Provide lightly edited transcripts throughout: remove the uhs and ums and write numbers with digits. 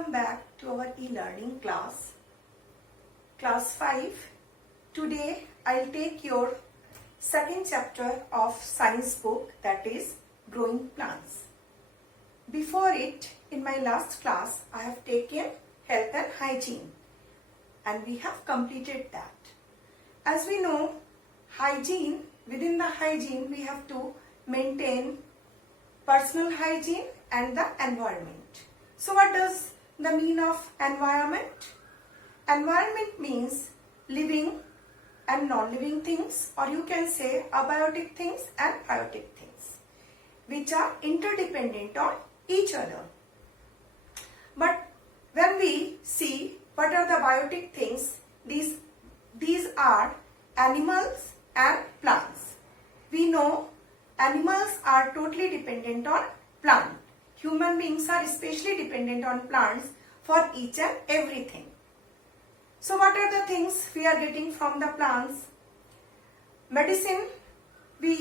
welcome back to our e-learning class, class 5. Today I'll take your second chapter of science book, that is growing plants. Before it, in my last class, I have taken health and hygiene and we have completed that. As we know, within the hygiene we have to maintain personal hygiene and the environment. So what does the mean of environment? Environment means living and non-living things, or you can say abiotic things and biotic things, which are interdependent on each other. But when we see what are the biotic things, these are animals and plants. We know animals are totally dependent on plants. Human beings are especially dependent on plants for each and everything. So what are the things we are getting from the plants? Medicine we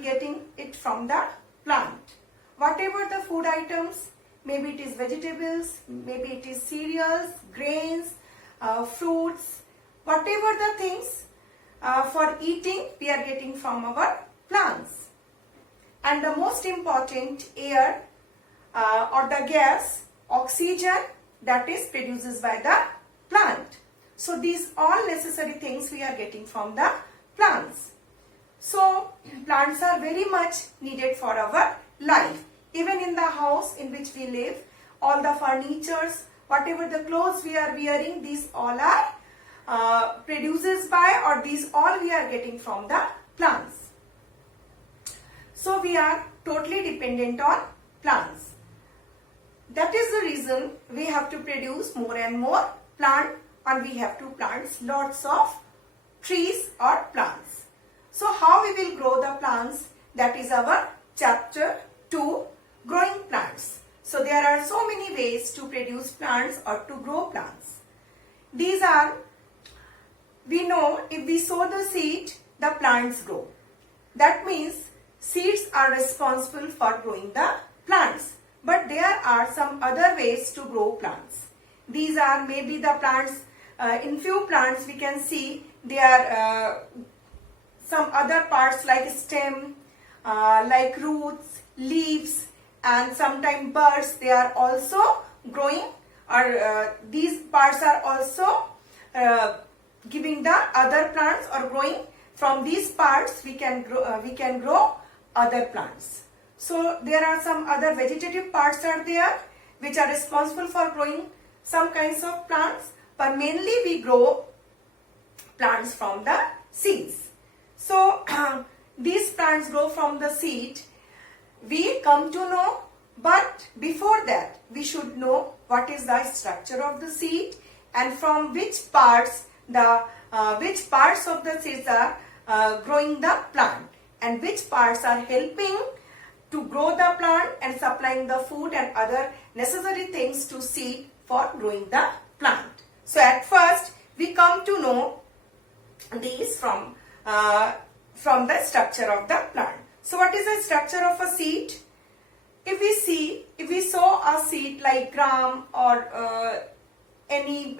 getting it from the plant. Whatever the food items, maybe it is vegetables, maybe it is cereals, grains, fruits, whatever the things for eating we are getting from our plants. And the most important, air or the gas, oxygen, that is produced by the plant. So these all necessary things we are getting from the plants. So plants are very much needed for our life. Even in the house in which we live, all the furnitures, whatever the clothes we are wearing, these all are produced by, or these all we are getting from the plants. So we are totally dependent on plants. That is the reason we have to produce more and more plant, and we have to plant lots of trees or plants. So how we will grow the plants? That is our chapter 2, growing plants. So there are so many ways to produce plants or to grow plants. These are, we know if we sow the seed, the plants grow. That means seeds are responsible for growing the plants. But there are some other ways to grow plants. These are maybe the plants, in few plants we can see there are some other parts like stem, like roots, leaves, and sometimes buds, they are also growing, or these parts are also giving the other plants, or growing from these parts we can grow other plants. So there are some other vegetative parts are there which are responsible for growing some kinds of plants, but mainly we grow plants from the seeds. So these plants grow from the seed, we come to know, but before that we should know what is the structure of the seed and from which parts of the seeds are growing the plant, and which parts are helping to grow the plant and supplying the food and other necessary things to seed for growing the plant. So at first we come to know these from the structure of the plant. So what is the structure of a seed? If we sow a seed like gram or any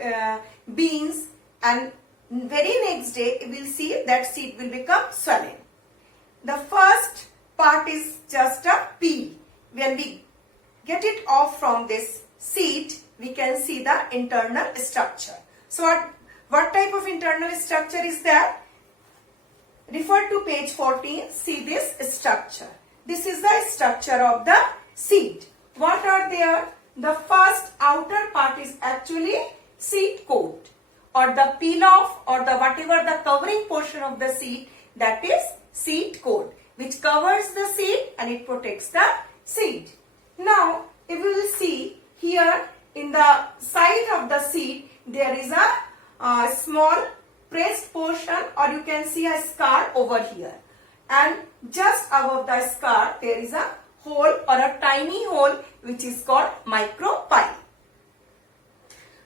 beans, and very next day we will see that seed will become swollen. The first part is just a pea. When we get it off from this seed, we can see the internal structure. So what type of internal structure is that? Refer to page 14, see this structure. This is the structure of the seed. What are there? The first outer part is actually seed coat, or the peel off, or the whatever the covering portion of the seed, that is seed coat, which covers the seed and it protects the seed. Now, if you will see here in the side of the seed, there is a small pressed portion, or you can see a scar over here. And just above the scar, there is a hole or a tiny hole which is called micropyle.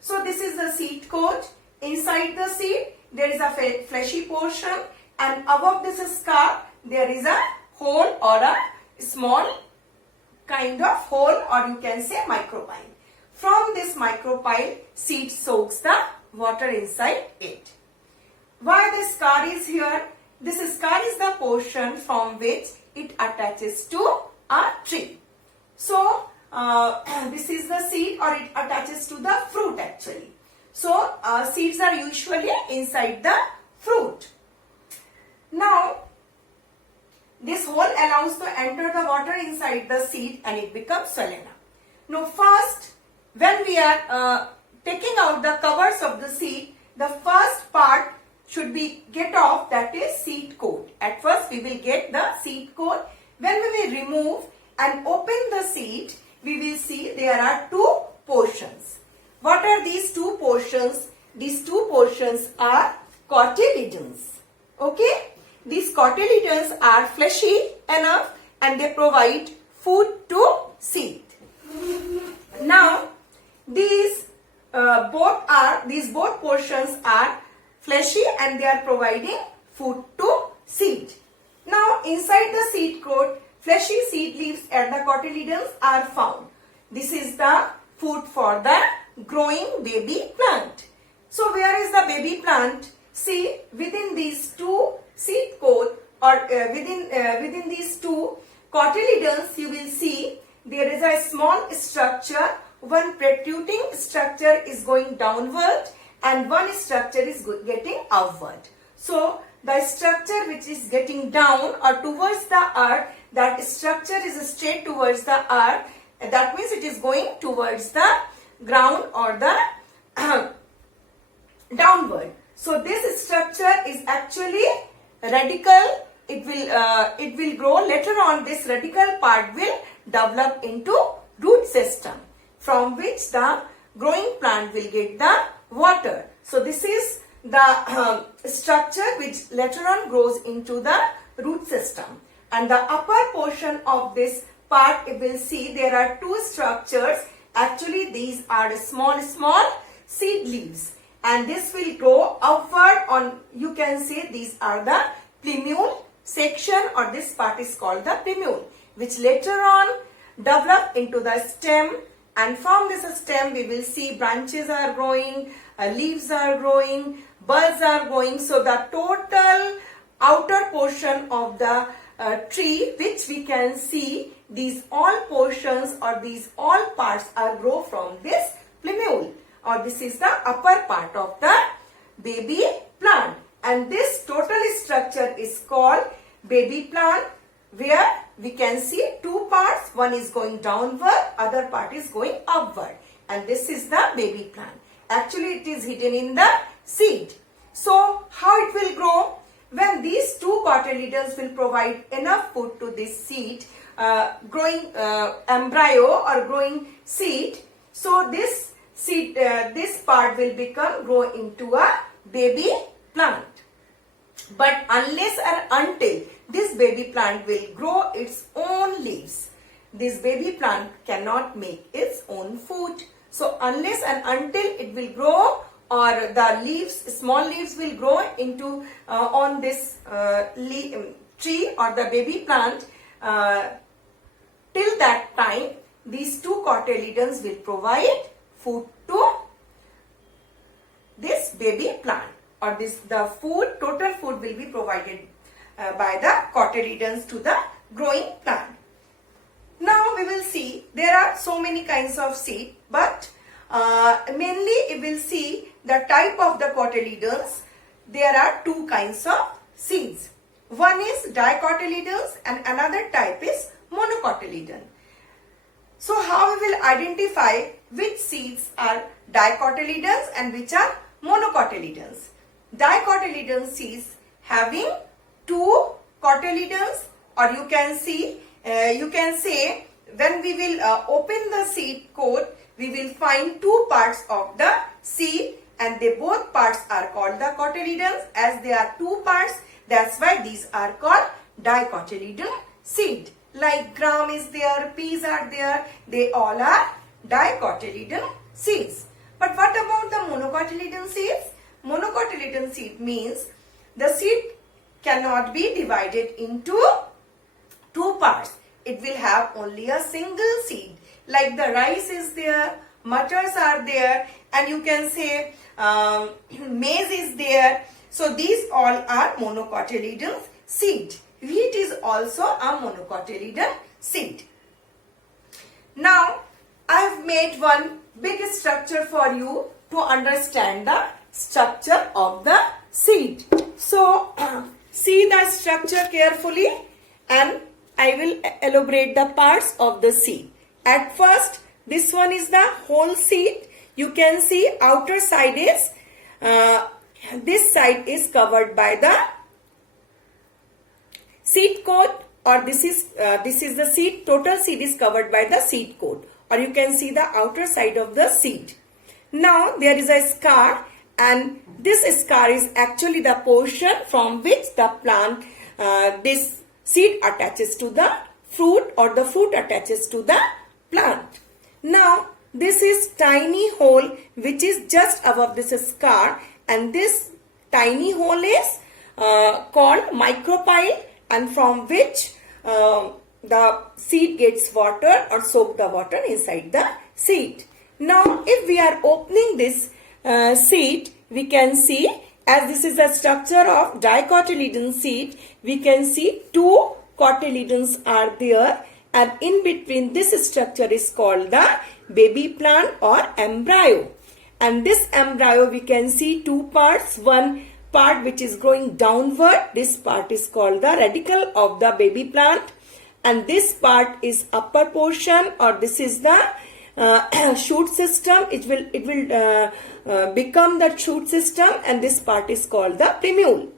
So this is the seed coat. Inside the seed, there is a fleshy portion, and above this scar, there is a hole or a small kind of hole, or you can say micropyle. From this micropyle, seed soaks the water inside it. Why the scar is here? This scar is the portion from which it attaches to a tree. So, this is the seed, or it attaches to the fruit actually. So, seeds are usually inside the fruit. Now, this hole allows to enter the water inside the seed and it becomes phloem. Now, first, when we are taking out the covers of the seed, the first part should be get off, that is seed coat. At first, we will get the seed coat. When we will remove and open the seed, we will see there are two portions. What are these two portions? These two portions are cotyledons. Okay? These cotyledons are fleshy enough and they provide food to seed. Now, these both portions are fleshy and they are providing food to seed. Now, inside the seed coat, fleshy seed leaves and the cotyledons are found. This is the food for the growing baby plant. So, where is the baby plant? See, within these two seed coat, or within these two cotyledons, you will see there is a small structure. One protruding structure is going downward and one structure is getting upward. So, the structure which is getting down or towards the earth, that structure is straight towards the earth. That means it is going towards the ground or the downward. So, this structure is actually radical. It will grow later on. This radical part will develop into root system, from which the growing plant will get the water. So, this is the structure which later on grows into the root system. And the upper portion of this part, you will see there are two structures. Actually, these are the small seed leaves. And this will grow upward on, you can say these are the plumule section, or this part is called the plumule, which later on develop into the stem. And from this stem, we will see branches are growing, leaves are growing, buds are growing. So, the total outer portion of the tree, which we can see, these all portions or these all parts are grow from this plumule, or this is the upper part of the baby plant. And this total structure is called baby plant, where we can see two parts. One is going downward, other part is going upward. And this is the baby plant. Actually, it is hidden in the seed. So, how it will grow? When these two cotyledons will provide enough food to this seed, growing embryo or growing seed. So, this seed, this part will grow into a baby plant. But unless and until this baby plant will grow its own leaves, this baby plant cannot make its own food. So, unless and until it will grow, or the leaves, small leaves will grow into on this tree or the baby plant, till that time these two cotyledons will provide food to this baby plant, or the total food will be provided by the cotyledons to the growing plant. Now we will see there are so many kinds of seed, but mainly we will see the type of the cotyledons. There are two kinds of seeds. One is dicotyledons and another type is monocotyledon. So, how we will identify which seeds are dicotyledons and which are monocotyledons? Dicotyledon seeds having two cotyledons, or you can say when we will open the seed coat, we will find two parts of the seed, and they both parts are called the cotyledons. As they are two parts, that's why these are called dicotyledon seed. Like gram is there, peas are there, they all are dicotyledon seeds. But what about the monocotyledon seeds? Monocotyledon seed means the seed cannot be divided into two parts. It will have only a single seed. Like the rice is there, Matars are there, and you can say maize is there. So these all are monocotyledon seed. Wheat is also a monocotyledon seed. Now I have made one big structure for you to understand the structure of the seed. So see the structure carefully, and I will elaborate the parts of the seed. At first, this one is the whole seed. You can see outer side is, this side is covered by the seed coat, or this is the seed. Total seed is covered by the seed coat, or you can see the outer side of the seed. Now there is a scar, and this scar is actually the portion from which the plant, this seed attaches to the fruit, or the fruit attaches to the plant. Now this is tiny hole which is just above this scar, and this tiny hole is called micropyle, and from which the seed gets water or soak the water inside the seed. Now if we are opening this seed, we can see, as this is the structure of dicotyledon seed, we can see two cotyledons are there, and in between this structure is called the baby plant or embryo. And this embryo, we can see two parts. One part which is growing downward, this part is called the radicle of the baby plant, and this part is upper portion, or this is the shoot system. It will become the shoot system, and this part is called the primule.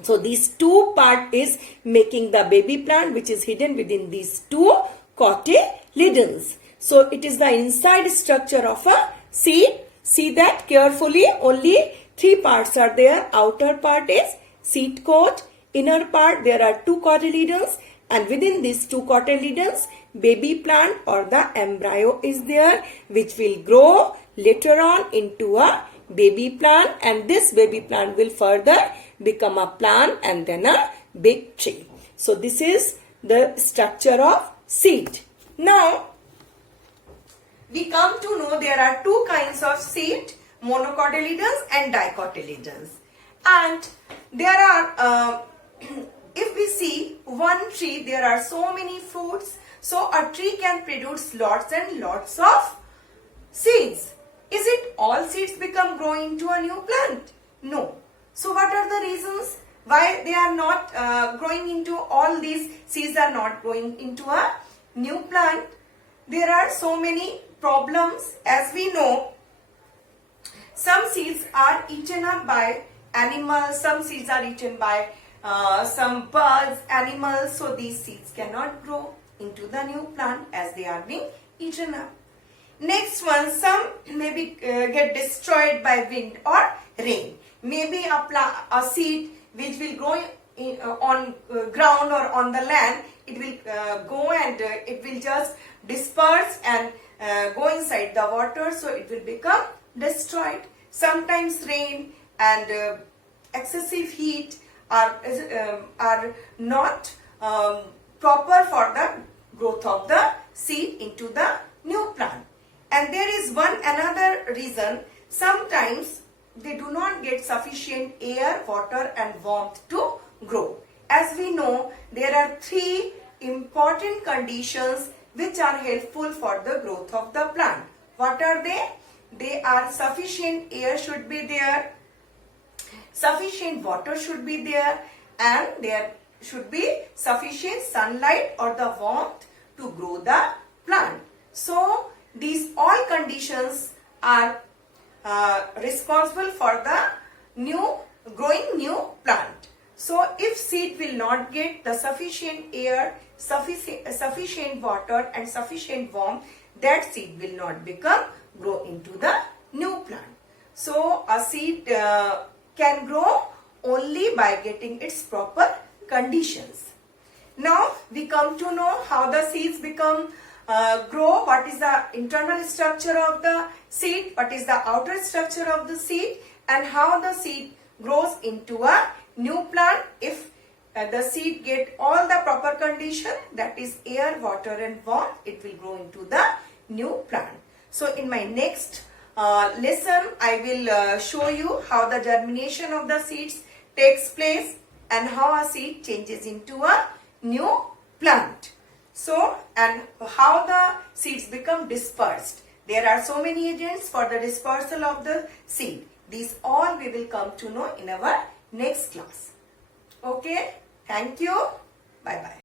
So these two part is making the baby plant, which is hidden within these two cotyledons. So it is the inside structure of a seed. See that carefully. Only three parts are there. Outer part is seed coat. Inner part, there are two cotyledons, and within these two cotyledons, baby plant or the embryo is there, which will grow later on into a baby plant, and this baby plant will further become a plant and then a big tree. So this is the structure of seed. Now we come to know there are two kinds of seed, monocotyledons and dicotyledons. And there are, if we see one tree, there are so many fruits. So a tree can produce lots and lots of seeds. Is it all seeds become growing into a new plant? No. So what are the reasons why they are not growing into, all these seeds are not growing into a new plant? There are so many problems. As we know, some seeds are eaten up by animals, some seeds are eaten by some birds, animals. So these seeds cannot grow into the new plant as they are being eaten up. Next one, some maybe get destroyed by wind or rain. Maybe a seed which will grow on ground or on the land, it will go and it will just disperse and go inside the water, so it will become destroyed. Sometimes rain and excessive heat are not proper for the growth of the seed into the new plant. And there is one another reason. Sometimes they do not get sufficient air, water and warmth to grow. As we know, there are three important conditions which are helpful for the growth of the plant. What are they? They are sufficient air should be there, sufficient water should be there, and there should be sufficient sunlight or the warmth to grow the plant. So these all conditions are responsible for the growing new plant. So if seed will not get the sufficient air, sufficient water and sufficient warmth, that seed will not grow into the new plant. So a seed can grow only by getting its proper conditions. Now we come to know how the seeds grow, what is the internal structure of the seed, what is the outer structure of the seed, and how the seed grows into a new plant. If the seed get all the proper condition, that is air, water and warmth, it will grow into the new plant. So in my next lesson, I will show you how the germination of the seeds takes place and how a seed changes into a new plant. So, and how the seeds become dispersed. There are so many agents for the dispersal of the seed. These all we will come to know in our next class. Okay, thank you. Bye bye.